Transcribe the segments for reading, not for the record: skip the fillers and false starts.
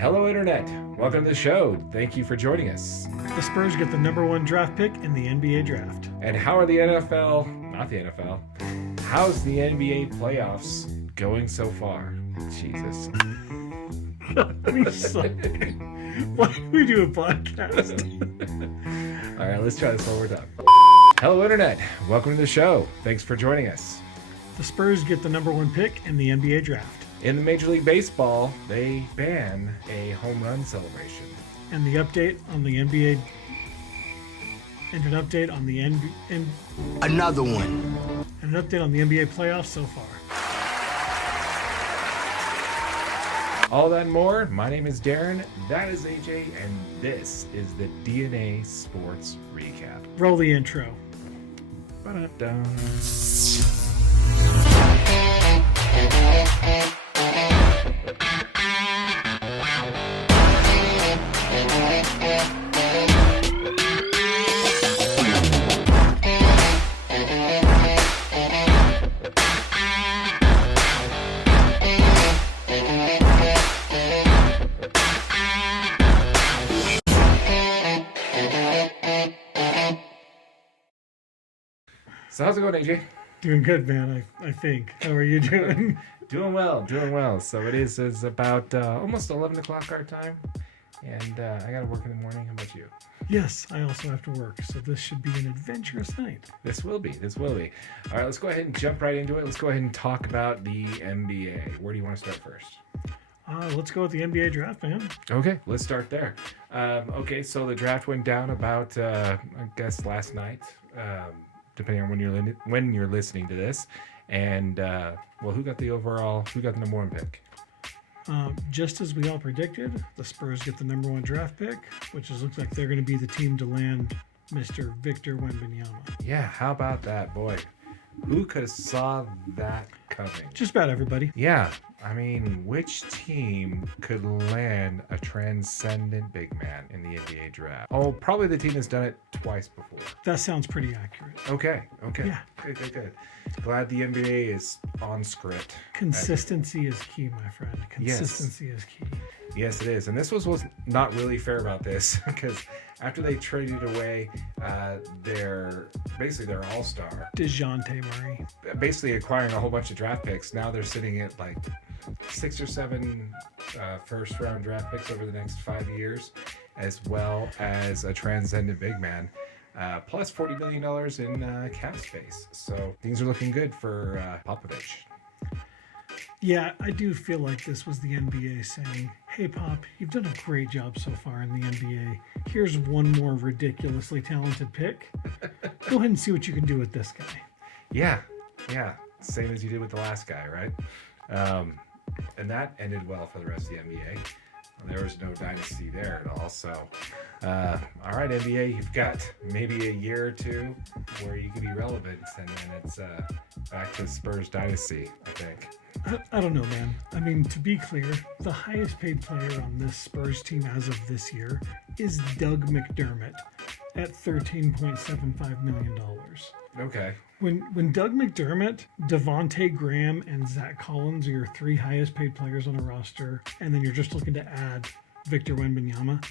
Hello, Internet. Welcome to the show. Thank you for joining us. The Spurs get the number one draft pick in the NBA draft. And how are the NFL, not the NFL, how's the NBA playoffs going so far? Jesus. We suck. Why do we do a podcast? All right, let's try this one more time. Hello, Internet. Welcome to the show. Thanks for joining us. The Spurs get the number one pick in the NBA draft. In the Major League Baseball, they ban a home run celebration. And the update on the NBA... And an update on the Another one. And an update on the NBA playoffs so far. All that and more. My name is Darren. That is AJ. And this is the DNA Sports Recap. Roll the intro. Ba-da-dum. So how's it going, AJ? Doing good, man, I think. How are you doing? Doing well. So it is about almost 11 o'clock our time, and I got to work in the morning. How about you? Yes, I also have to work, so this should be an adventurous night. This will be. All right, let's go ahead and jump right into it. Let's go ahead and talk about the NBA. Where do you want to start first? Let's go with the NBA draft, man. Okay, let's start there. Okay, so the draft went down about, I guess, last night, depending on when you're listening to this. And, who got the number one pick? Just as we all predicted, the Spurs get the number one draft pick, which looks like they're going to be the team to land Mr. Victor Wembanyama. Yeah, how about that, boy? Who could have saw that coming? Just about everybody. Yeah, I mean, which team could land a transcendent big man in the NBA draft? Oh, probably the team that's done it twice before. That sounds pretty accurate. Okay. Yeah. Good. Glad the NBA is on script. Consistency is key, my friend. Consistency is key. Yes, it is. And this was not really fair about this because after they traded away their all-star, DeJounte Murray, basically acquiring a whole bunch of draft picks, now they're sitting at like 6 or 7 first-round draft picks over the next 5 years, as well as a transcendent big man. Plus $40 million in cap space. So things are looking good for Popovich. Yeah, I do feel like this was the NBA saying, hey, Pop, you've done a great job so far in the NBA. Here's one more ridiculously talented pick. Go ahead and see what you can do with this guy. Yeah. Same as you did with the last guy, right? And that ended well for the rest of the NBA. There was no dynasty there at all. So, all right, NBA, you've got maybe a year or two where you can be relevant, and then it's back to Spurs dynasty, I think. I don't know, man. I mean, to be clear, the highest paid player on this Spurs team as of this year is Doug McDermott at $13.75 million. Okay. When Doug McDermott, Devontae Graham, and Zach Collins are your 3 highest paid players on a roster, and then you're just looking to add Victor Wembanyama,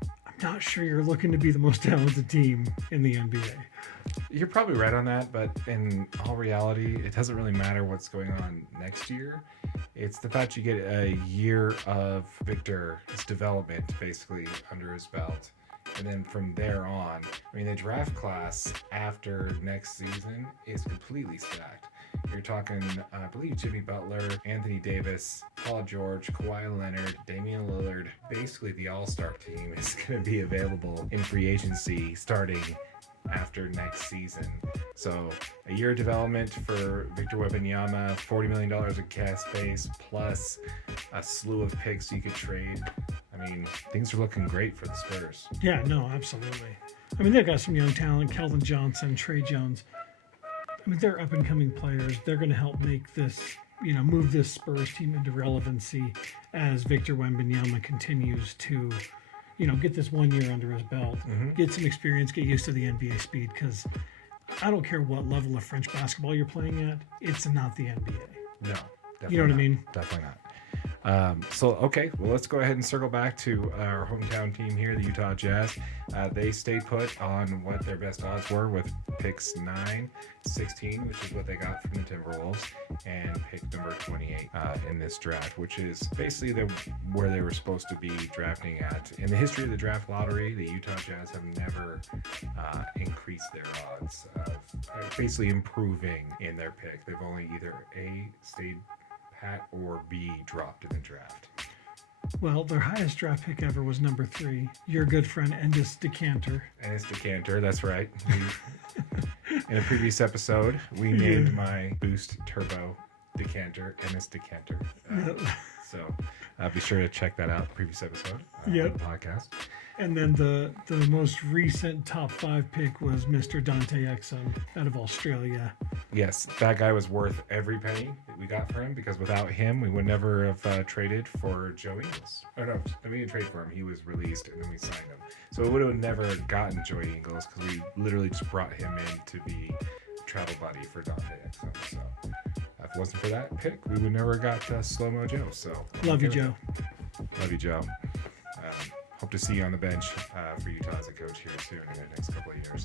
I'm not sure you're looking to be the most talented team in the NBA. You're probably right on that, but in all reality, it doesn't really matter what's going on next year. It's the fact you get a year of Victor's development basically under his belt. And then from there on, I mean, the draft class after next season is completely stacked. You're talking, I believe, Jimmy Butler, Anthony Davis, Paul George, Kawhi Leonard, Damian Lillard. Basically, the all-star team is going to be available in free agency starting after next season. So a year of development for Victor Wembanyama, $40 million in cap space, plus a slew of picks you could trade. I mean, things are looking great for the Spurs. Yeah, no, absolutely. I mean, they've got some young talent, Keldon Johnson, Trey Jones. I mean, they're up-and-coming players. They're going to help make this, move this Spurs team into relevancy as Victor Wembanyama continues to, get this 1 year under his belt, get some experience, get used to the NBA speed, because I don't care what level of French basketball you're playing at, it's not the NBA. No, definitely you know what not. I mean? Definitely not. Okay, well, let's go ahead and circle back to our hometown team here, the Utah Jazz. They stayed put on what their best odds were with picks 9, 16, which is what they got from the Timberwolves, and pick number 28 in this draft, which is basically where they were supposed to be drafting at. In the history of the draft lottery, the Utah Jazz have never increased their odds of basically improving in their pick. They've only either A, stayed pat, or B, dropped in the draft. Well, their highest draft pick ever was number 3. Your good friend Endis Decanter. Endis Decanter, that's right. In a previous episode, we named my Boost Turbo Decanter Endis Decanter. So be sure to check that out, previous episode on the podcast. And then the most recent top 5 pick was Mr. Dante Exum out of Australia. Yes, that guy was worth every penny that we got for him, because without him, we would never have traded for Joe Ingles. Or no, we didn't trade for him. He was released, and then we signed him. So we would have never gotten Joe Ingles, because we literally just brought him in to be a travel buddy for Dante Exum. So if it wasn't for that pick, we would never have got Slow-Mo Joe. So Love you, Joe. Love you, Joe. Hope to see you on the bench for Utah as a coach here soon in the next couple of years.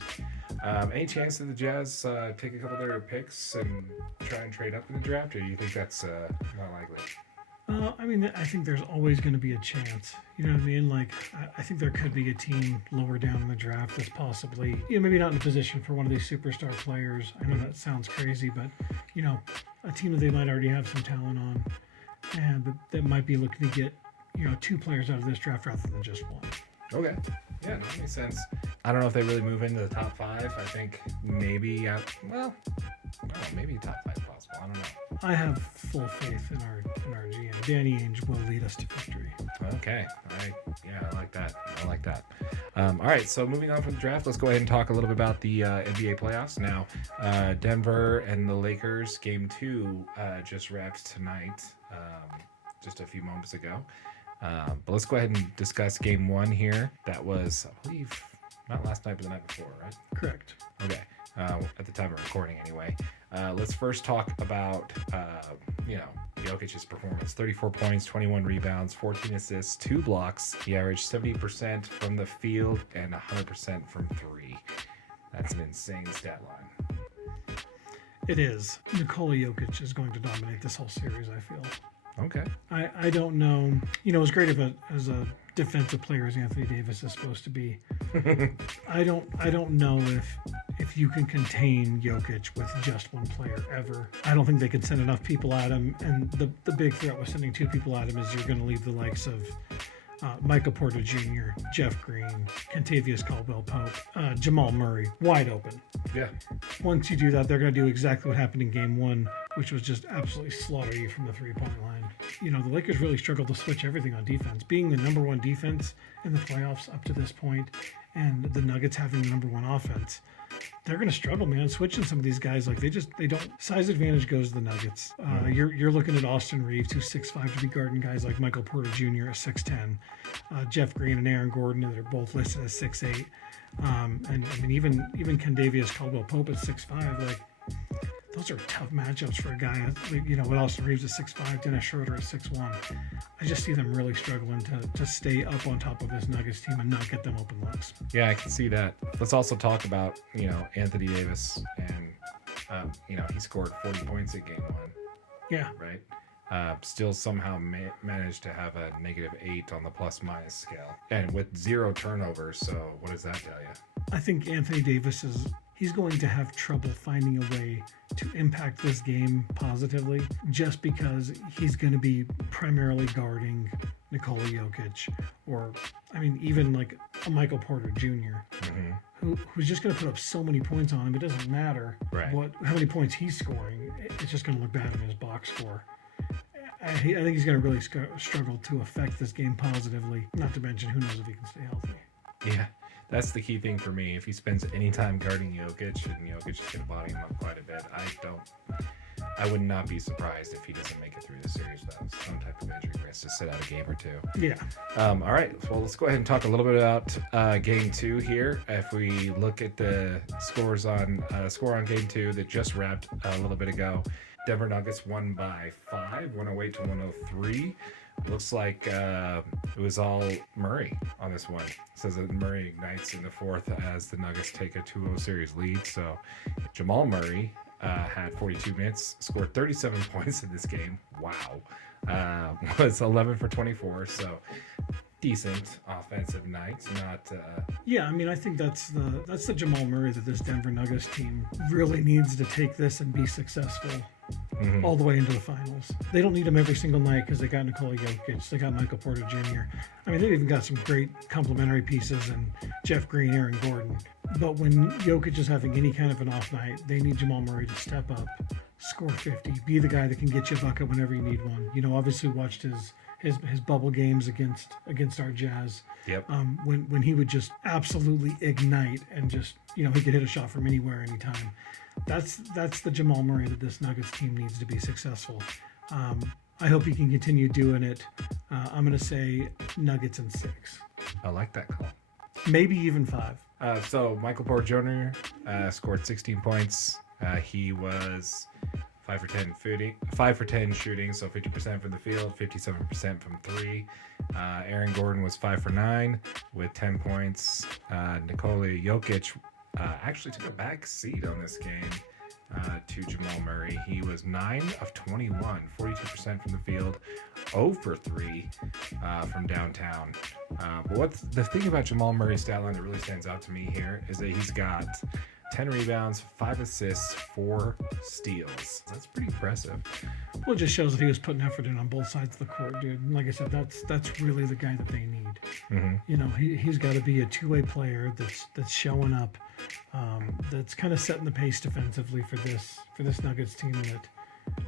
Any chance that the Jazz take a couple of their picks and try and trade up in the draft, or do you think that's not likely? I mean, I think there's always going to be a chance. You know what I mean? Like, I think there could be a team lower down in the draft that's possibly, maybe not in a position for one of these superstar players. I know that sounds crazy, but, a team that they might already have some talent on, and that might be looking to get 2 players out of this draft rather than just 1. Okay. Yeah, that makes sense. I don't know if they really move into the top 5. I think maybe, maybe top 5 is possible. I don't know. I have full faith in our GM. Danny Ainge will lead us to victory. Okay. I like that. All right, so moving on from the draft, let's go ahead and talk a little bit about the NBA playoffs. Now, Denver and the Lakers, Game 2 just wrapped tonight, just a few moments ago. But let's go ahead and discuss Game 1 here. That was, I believe, not last night, but the night before, right? Correct. Okay. At the time of recording, anyway. Let's first talk about, Jokic's performance. 34 points, 21 rebounds, 14 assists, 2 blocks. He averaged 70% from the field and 100% from 3. That's an insane stat line. It is. Nikola Jokic is going to dominate this whole series, I feel. Okay. I don't know. As great as a defensive player as Anthony Davis is supposed to be, I don't know if you can contain Jokic with just one player ever. I don't think they could send enough people at him, and the big threat with sending 2 people at him is you're going to leave the likes of Michael Porter Jr., Jeff Green, Kentavious Caldwell-Pope, Jamal Murray, wide open. Yeah. Once you do that, they're going to do exactly what happened in Game 1, which was just absolutely slaughter you from the 3-point line. The Lakers really struggled to switch everything on defense. Being the number 1 defense in the playoffs up to this point, and the Nuggets having the number 1 offense, they're going to struggle, man, switching some of these guys. Like, they don't. Size advantage goes to the Nuggets. You're looking at Austin Reeves, who's 6'5", to be guarding guys like Michael Porter Jr. at 6'10", Jeff Green and Aaron Gordon, and they're both listed as 6'8". And I mean, even Kentavious Caldwell-Pope at 6'5", like, those are tough matchups for a guy, with Austin Reeves at 6'5", Dennis Schroeder at 6'1". I just see them really struggling to stay up on top of this Nuggets team and not get them open looks. Yeah, I can see that. Let's also talk about, Anthony Davis, and, he scored 40 points at Game 1. Yeah. Right? Still somehow managed to have a -8 on the plus-minus scale. And with 0 turnovers, so what does that tell you? I think Anthony Davis he's going to have trouble finding a way to impact this game positively, just because he's going to be primarily guarding Nikola Jokic, or, even like a Michael Porter Jr., who's just going to put up so many points on him. It doesn't matter how many points he's scoring. It's just going to look bad in his box score. I think he's going to really struggle to affect this game positively, not to mention who knows if he can stay healthy. Yeah. That's the key thing for me. If he spends any time guarding Jokic, and Jokic is going to body him up quite a bit, I would not be surprised if he doesn't make it through the series without some type of injury. He has to sit out a game or 2. Yeah. All right. Well, let's go ahead and talk a little bit about Game 2 here. If we look at the score on Game 2 that just wrapped a little bit ago, Denver Nuggets won by 5, 108 to 103. Looks like it was all Murray on this one. It says that Murray ignites in the fourth as the Nuggets take a 2-0 series lead. So Jamal Murray had 42 minutes, scored 37 points in this game. Wow. Was 11 for 24. So decent offensive night. Not. Yeah, I mean, I think that's the Jamal Murray that this Denver Nuggets team really needs to take this and be successful all the way into the finals. They don't need him every single night because they got Nikola Jokic, they got Michael Porter Jr. I mean, they've even got some great complementary pieces in Jeff Green, Aaron Gordon. But when Jokic is having any kind of an off night, they need Jamal Murray to step up, score 50, be the guy that can get you a bucket whenever you need one. You know, obviously watched his bubble games against our Jazz. Yep. When he would just absolutely ignite and just, you know, he could hit a shot from anywhere, anytime. That's the Jamal Murray that this Nuggets team needs to be successful. I hope he can continue doing it. I'm going to say Nuggets in 6. I like that call. Maybe even 5. So Michael Porter Jr. Scored 16 points. He was 5 for 10 shooting, so 50% from the field, 57% from 3. Aaron Gordon was 5 for 9 with 10 points. Nikola Jokic actually took a back seat on this game to Jamal Murray. He was 9 of 21, 42% from the field, 0 for 3 from downtown. But what's the thing about Jamal Murray's stat line that really stands out to me here is that he's got 10 rebounds, 5 assists, 4 steals. That's pretty impressive. Well, it just shows that he was putting effort in on both sides of the court, dude. And like I said, that's really the guy that they need. You know, he's got to be a two-way player that's showing up, that's kind of setting the pace defensively for this Nuggets team that,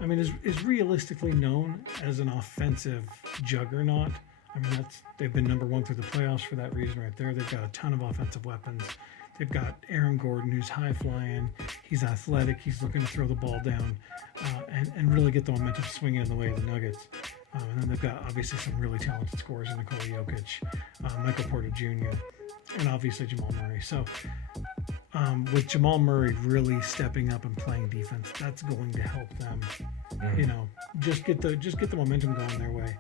I mean, is realistically known as an offensive juggernaut. I mean, they've been number 1 through the playoffs for that reason right there. They've got a ton of offensive weapons. They've got Aaron Gordon, who's high-flying. He's athletic. He's looking to throw the ball down and really get the momentum swinging in the way of the Nuggets. And then they've got, obviously, some really talented scorers in Nikola Jokic, Michael Porter Jr., and obviously Jamal Murray. So with Jamal Murray really stepping up and playing defense, that's going to help them, you know, just get the momentum going their way.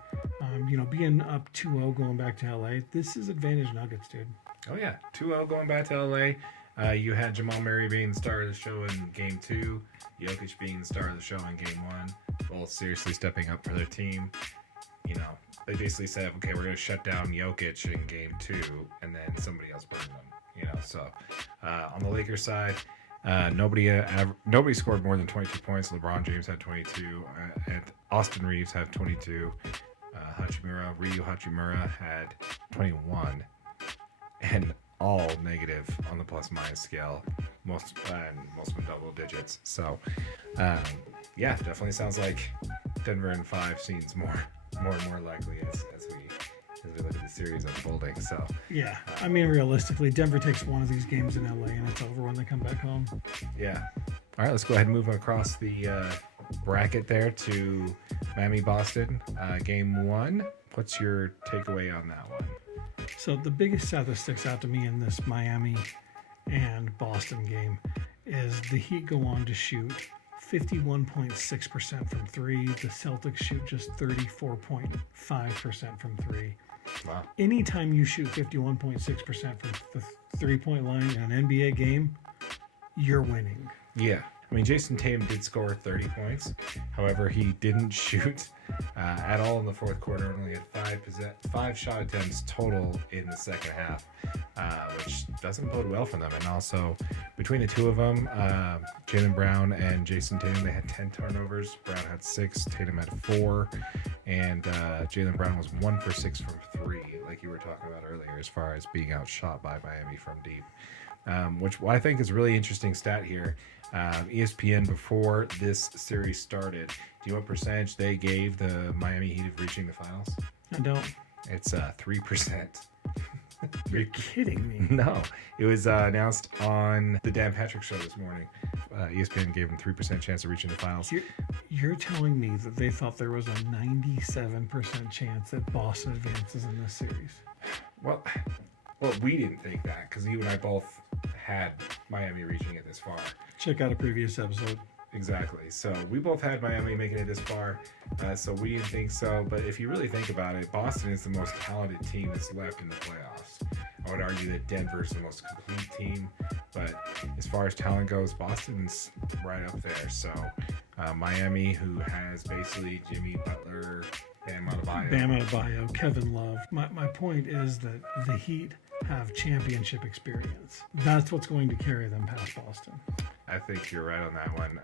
You know, being up 2-0 going back to LA, this is advantage Nuggets, dude. Oh, yeah. 2-0 going back to LA. You had Jamal Murray being the star of the show in Game 2. Jokic being the star of the show in Game 1. Both seriously stepping up for their team. You know, they basically said, okay, we're going to shut down Jokic in Game 2, and then somebody else burned them. You know, so on the Lakers side, nobody scored more than 22 points. LeBron James had 22. And Austin Reeves had 22. Ryu Hachimura had 21. And all negative on the plus-minus scale. Most of them double digits. So, yeah, definitely sounds like Denver in 5 seems more and more likely as we look at the series unfolding. So yeah, I mean, realistically, Denver takes one of these games in LA and it's over when they come back home. Yeah. All right, let's go ahead and move across the bracket there to Miami-Boston. Game 1. What's your takeaway on that one? So the biggest stat that sticks out to me in this Miami and Boston game is the Heat go on to shoot 51.6% from 3. The Celtics shoot just 34.5% from 3. Wow. Anytime you shoot 51.6% from the three-point line in an NBA game, you're winning. Yeah. I mean, Jason Tatum did score 30 points. However, he didn't shoot at all in the fourth quarter. Only had 5 shot attempts total in the second half, which doesn't bode well for them. And also, between the two of them, Jaylen Brown and Jason Tatum, they had 10 turnovers. Brown had 6, Tatum had 4, and Jaylen Brown was 1 for 6 from 3, like you were talking about earlier, as far as being outshot by Miami from deep. Which I think is a really interesting stat here. ESPN, before this series started, do you know what percentage they gave the Miami Heat of reaching the finals? I don't. It's 3%. You're kidding me. No. It was announced on the Dan Patrick Show this morning. ESPN gave them 3% chance of reaching the finals. You're telling me that they thought there was a 97% chance that Boston advances in this series? Well, we didn't think that because you and I both had Miami reaching it this far. Check out a previous episode. Exactly. So we both had Miami making it this far, so we didn't think so. But if you really think about it, Boston is the most talented team that's left in the playoffs. I would argue that Denver's the most complete team, but as far as talent goes, Boston's right up there. So Miami, who has basically Jimmy Butler, Bam Adebayo, Kevin Love. My point is that the Heat have championship experience. That's what's going to carry them past Boston. I think you're right on that one.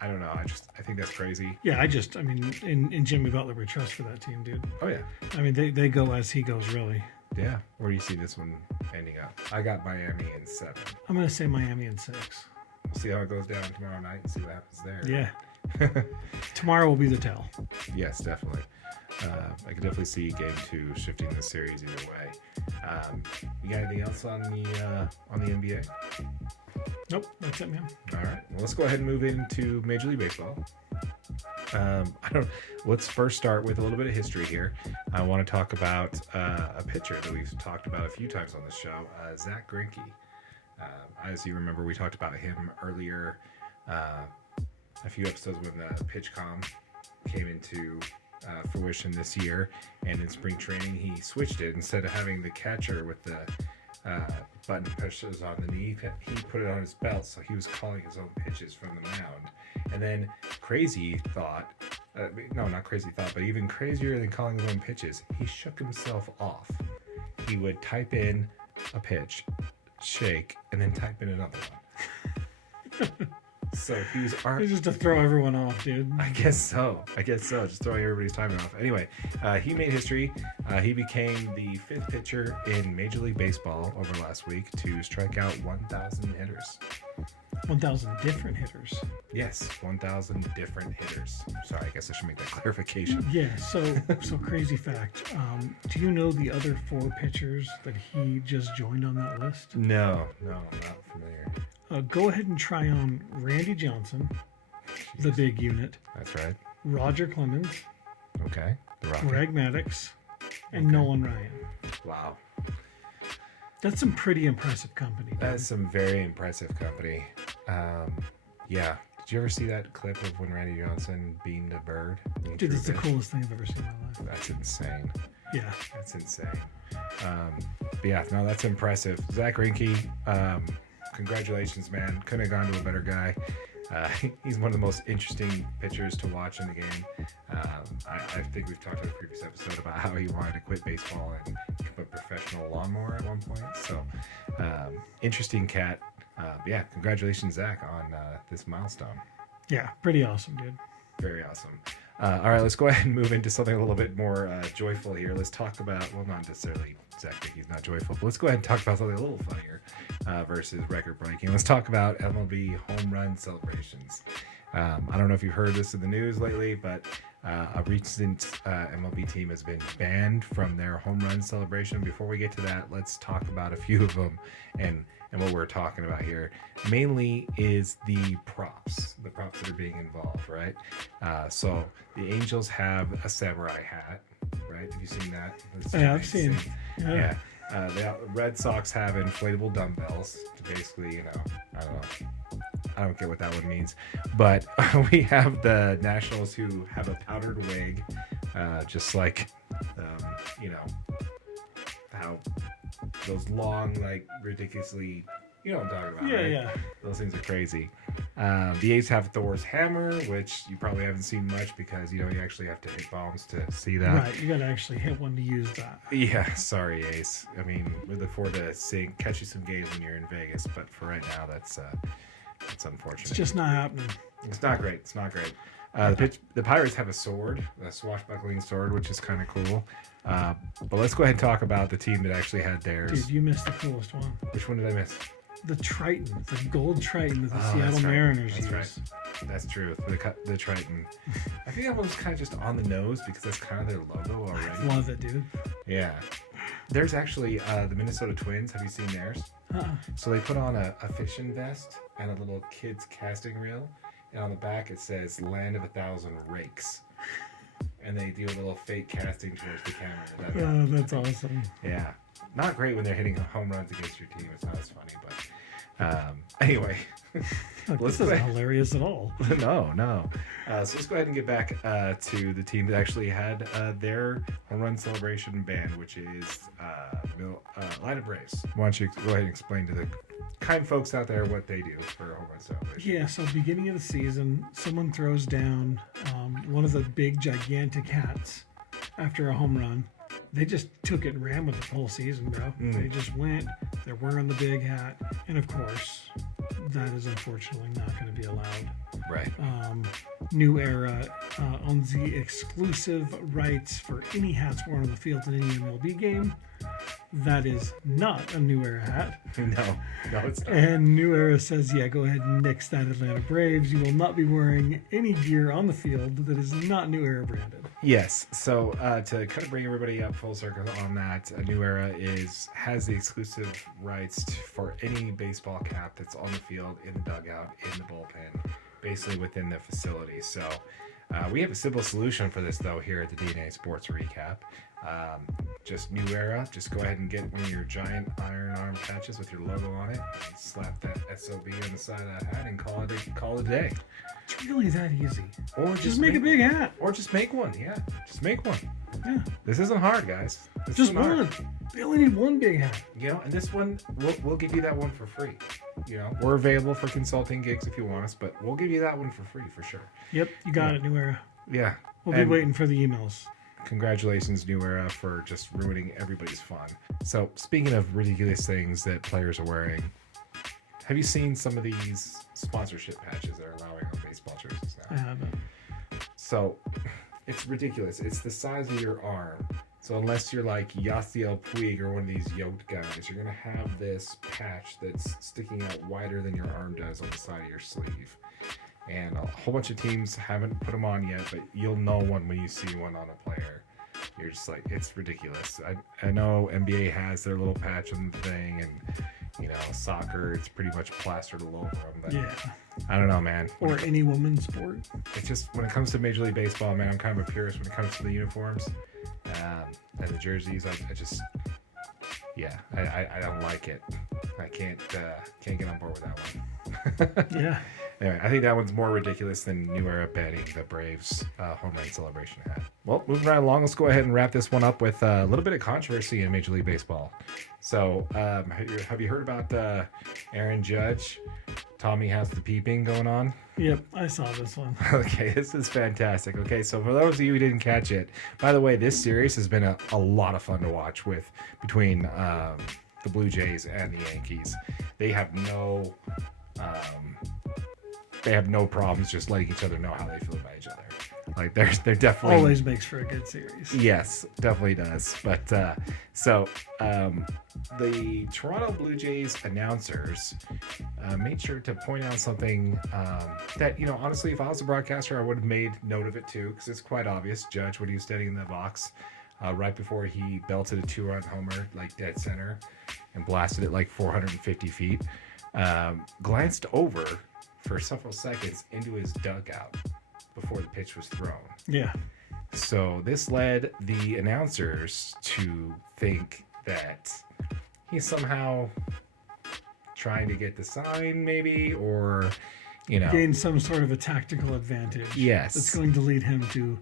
I don't know. I think that's crazy. Yeah, I mean, in Jimmy Butler, we trust for that team, dude. Oh, yeah. I mean, they go as he goes, really. Yeah. Where do you see this one ending up? I got Miami in 7. I'm going to say Miami in 6. We'll see how it goes down tomorrow night and see what happens there. Yeah. Tomorrow will be the tell. Yes, definitely. I could definitely see Game 2 shifting the series either way. You got anything else on the NBA? Nope, that's it, man. All right. Well, let's go ahead and move into Major League Baseball. Let's first start with a little bit of history here. I want to talk about a pitcher that we've talked about a few times on the show, Zack Greinke. As you remember, we talked about him earlier, a few episodes when the PitchCom came into fruition this year, and in spring training he switched it. Instead of having the catcher with the button pushes on the knee, he put it on his belt, so he was calling his own pitches from the mound. And then but even crazier than calling his own pitches, he shook himself off. He would type in a pitch, shake, and then type in another one. So he was just to throw everyone off, dude. I guess so. Just throwing everybody's timing off. Anyway, he made history. He became the 5th pitcher in Major League Baseball over last week to strike out 1,000 hitters. 1,000 different hitters. Yes, 1,000 different hitters. Sorry, I guess I should make that clarification. Yeah, so crazy fact. Do you know the other 4 pitchers that he just joined on that list? No, I'm not familiar. Go ahead and try on Randy Johnson, the big unit. That's right. Roger Clemens. Okay. The Rocket. Greg Maddux, and Nolan Ryan. Wow. That's some pretty impressive company. Dude. That's some very impressive company. Yeah. Did you ever see that clip of when Randy Johnson beamed a bird? Dude, that's the coolest thing I've ever seen in my life. That's insane. Yeah. That's insane. But yeah, no, that's impressive. Zack Greinke, congratulations, man. Couldn't have gone to a better guy. He's one of the most interesting pitchers to watch in the game. I think we've talked in a previous episode about how he wanted to quit baseball and become a professional lawnmower at one point. So, interesting cat. Yeah, congratulations, Zach, on this milestone. Yeah, pretty awesome, dude. Very awesome. All right, let's go ahead and move into something a little bit more joyful here. Let's talk about, well, not necessarily exactly, he's not joyful, but let's go ahead and talk about something a little funnier versus record breaking. Let's talk about MLB home run celebrations. I don't know if you've heard this in the news lately, but a recent MLB team has been banned from their home run celebration. Before we get to that, let's talk about a few of them and what we're talking about here. Mainly is the props that are being involved, right? So the Angels have a samurai hat, right? Have you seen that? Yeah, I've seen. Yeah. The Red Sox have inflatable dumbbells to basically, I don't get what that one means. But we have the Nationals who have a powdered wig, just like, how those long, like, ridiculously, you know what I'm talking about, yeah, right? Yeah. Those things are crazy. The A's have Thor's hammer, which you probably haven't seen much because, you actually have to hit bombs to see that. Right, you got to actually hit one to use that. Yeah, sorry, Ace. I mean, we look forward to catch you some games when you're in Vegas, but for right now, that's unfortunate. It's just not happening. It's not great. The Pirates have a sword, a swashbuckling sword, which is kind of cool. But let's go ahead and talk about the team that actually had theirs. Dude, you missed the coolest one. Which one did I miss? The Triton, the gold Triton that the Seattle that's right. Mariners That's use. Right. That's true. The Triton. I think that one was kind of just on the nose because that's kind of their logo already. I love it, dude. Yeah. There's actually the Minnesota Twins. Have you seen theirs? So they put on a fishing vest and a little kid's casting reel. And on the back it says Land of 1,000 Rakes. And they do a little fake casting towards the camera. Oh, that's awesome. Yeah. Not great when they're hitting home runs against your team. It's not as funny, but Anyway, Look, let's this go isn't ahead. hilarious at all. No. So let's go ahead and get back to the team that actually had their home run celebration band, which is Atlanta Braves. Why don't you go ahead and explain to the kind folks out there what they do for a home run celebration? Yeah, so beginning of the season, someone throws down one of the big, gigantic hats after a home run. They just took it and ran with it the whole season, bro. They just went, they're wearing the big hat. And of course, that is unfortunately not going to be allowed. Right. New Era owns the exclusive rights for any hats worn on the field in any MLB game. That is not a New Era hat. No, it's not. And New Era says, yeah, go ahead and nix that, Atlanta Braves. You will not be wearing any gear on the field that is not New Era branded. Yes. So to kind of bring everybody up full circle on that, New Era has the exclusive rights for any baseball cap that's on the field, in the dugout, in the bullpen, basically within the facility. So we have a simple solution for this, though, here at the DNA Sports Recap. Just New Era. Just go ahead and get one of your giant iron arm patches with your logo on it. And slap that SOB on the side of that hat and call it a day. It's really that easy. Or Just make a big hat. Or just make one. Yeah, just make one. Yeah. This isn't hard, guys. This Just isn't hard. one. They only need one big hat. You know, and this one, we'll give you that one for free. You know, we're available for consulting gigs if you want us, but we'll give you that one for free for sure. Yep, you got it, New Era. Yeah. We'll be waiting for the emails. Congratulations, New Era, for just ruining everybody's fun. So, speaking of ridiculous things that players are wearing, have you seen some of these sponsorship patches that are allowing on baseball jerseys I now? haven't. So, it's ridiculous. It's the size of your arm. So unless you're like Yasiel Puig or one of these yoked guys, you're going to have this patch that's sticking out wider than your arm does on the side of your sleeve. And a whole bunch of teams haven't put them on yet, but you'll know one when you see one on a player. You're just like, it's ridiculous. I know NBA has their little patch on the thing, and you know, soccer, it's pretty much plastered all over them. But Yeah. I don't know, man. Or any women's sport. It's just, when it comes to Major League Baseball, man, I'm kind of a purist when it comes to the uniforms and the jerseys. I just, yeah, I don't like it. I can't get on board with that one. Yeah. Anyway, I think that one's more ridiculous than New Era banning the Braves home run celebration hat. Well, moving right along, let's go ahead and wrap this one up with a little bit of controversy in Major League Baseball. So, have you heard about Aaron Judge? Tommy has the peeping going on. Yep, I saw this one. Okay, this is fantastic. Okay, so for those of you who didn't catch it, by the way, this series has been a lot of fun to watch between the Blue Jays and the Yankees. They have no problems just letting each other know how they feel about each other. Like they're definitely Always makes for a good series. Yes, definitely does. But the Toronto Blue Jays announcers made sure to point out something that, you know, honestly, if I was a broadcaster, I would have made note of it too, because it's quite obvious. Judge, when he was standing in the box right before he belted a 2-run homer, like dead center, and blasted it like 450 feet, glanced over for several seconds into his dugout before the pitch was thrown. Yeah. So this led the announcers to think that he's somehow trying to get the sign, maybe, or, you know, Gain some sort of a tactical advantage. Yes. That's going to lead him to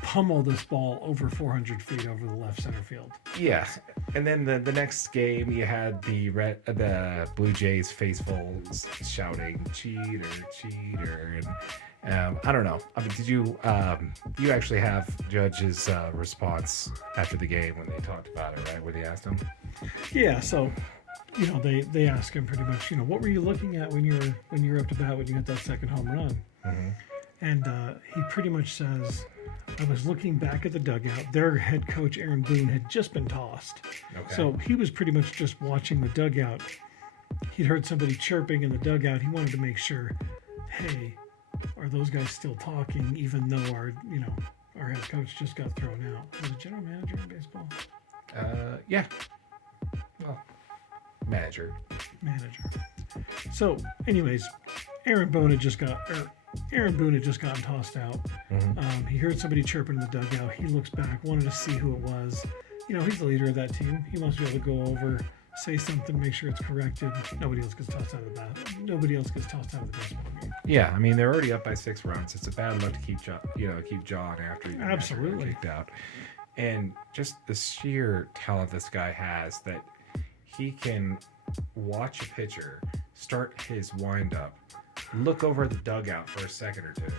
pummel this ball over 400 feet over the left center field. yeah. And then the next game, you had the Blue Jays faithfuls shouting cheater, cheater, and I don't know. I mean, did you actually have Judge's response after the game when they talked about it, right? When they asked him? Yeah, so you know, they ask him pretty much, you know, what were you looking at when you were up to bat when you hit that second home run? Mm-hmm. And he pretty much says, I was looking back at the dugout. Their head coach, Aaron Boone, had just been tossed. Okay. So he was pretty much just watching the dugout. He'd heard somebody chirping in the dugout. He wanted to make sure, hey, are those guys still talking, even though our head coach just got thrown out? Was a general manager in baseball? Yeah. Well, manager. So, anyways, Aaron Boone had just gotten tossed out. Mm-hmm. He heard somebody chirping in the dugout. He looks back, wanted to see who it was. You know, he's the leader of that team. He wants to be able to go over, say something, make sure it's corrected. Nobody else gets tossed out of the Nobody else gets tossed out of the baseball game. Yeah, I mean they're already up by 6 runs. It's a bad look to keep jawing after you Absolutely kicked out. And just the sheer talent this guy has, that he can watch a pitcher start his windup, look over the dugout for a second or two,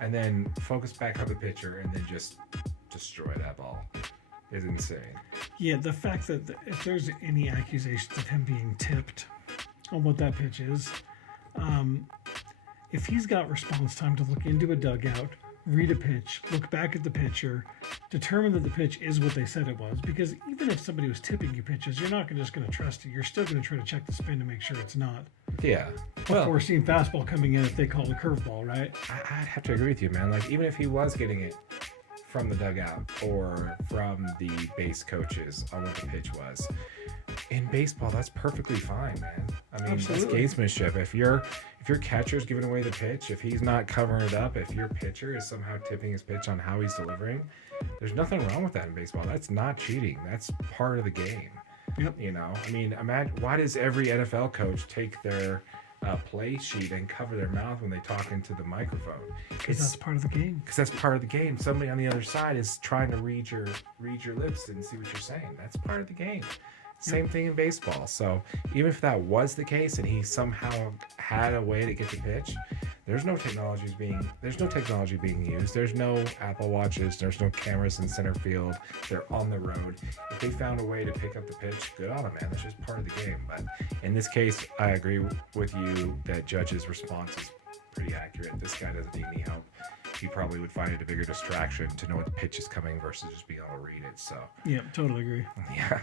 and then focus back on the pitcher and then just destroy that ball is insane. Yeah, the fact that if there's any accusations of him being tipped on what that pitch is, if he's got response time to look into a dugout, read a pitch, look back at the pitcher, determine that the pitch is what they said it was. Because even if somebody was tipping you pitches, you're not just going to trust it. You're still going to try to check the spin to make sure it's not. Yeah. Before seeing fastball coming in if they call a curveball, right? I'd have to agree with you, man. Like, even if he was getting it from the dugout or from the base coaches on what the pitch was, in baseball, that's perfectly fine, man. I mean, Absolutely. That's gamesmanship. If your catcher's giving away the pitch, if he's not covering it up, if your pitcher is somehow tipping his pitch on how he's delivering, there's nothing wrong with that in baseball. That's not cheating. That's part of the game. Yep. You know, I mean, imagine, why does every NFL coach take their play sheet and cover their mouth when they talk into the microphone? Because that's part of the game. Because that's part of the game. Somebody on the other side is trying to read your lips and see what you're saying. That's part of the game. Same thing in baseball. So even if that was the case and he somehow had a way to get the pitch, there's no technology being used. There's no Apple Watches. There's no cameras in center field. They're on the road. If they found a way to pick up the pitch, good on them, man. That's just part of the game. But in this case, I agree with you that Judge's response is pretty accurate. This guy doesn't need any help. He probably would find it a bigger distraction to know what the pitch is coming versus just being able to read it. So Yeah, totally agree. yeah,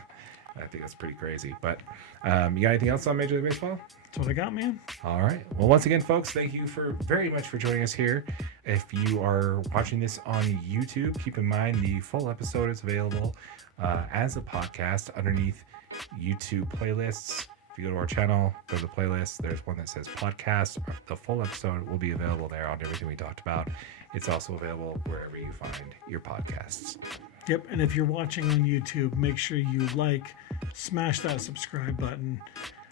I think that's pretty crazy. But you got anything else on Major League Baseball? That's what I got, man. All right. Well, once again, folks, thank you very much for joining us here. If you are watching this on YouTube, keep in mind the full episode is available as a podcast underneath YouTube playlists. If you go to our channel, go to the playlist, there's one that says podcast. The full episode will be available there on everything we talked about. It's also available wherever you find your podcasts. Yep, and if you're watching on YouTube, make sure you smash that subscribe button.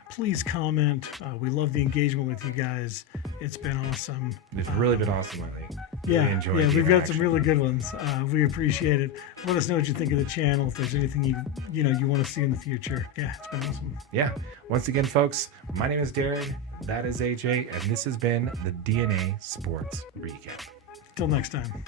Please comment. We love the engagement with you guys. It's been awesome. It's really been awesome lately. Yeah, Really enjoyed the we've got some interaction. really good ones. We appreciate it. Let us know what you think of the channel. If there's anything you want to see in the future. Yeah, it's been awesome. Yeah. Once again, folks, my name is Darren. That is AJ, and this has been the DNA Sports Recap. Till next time.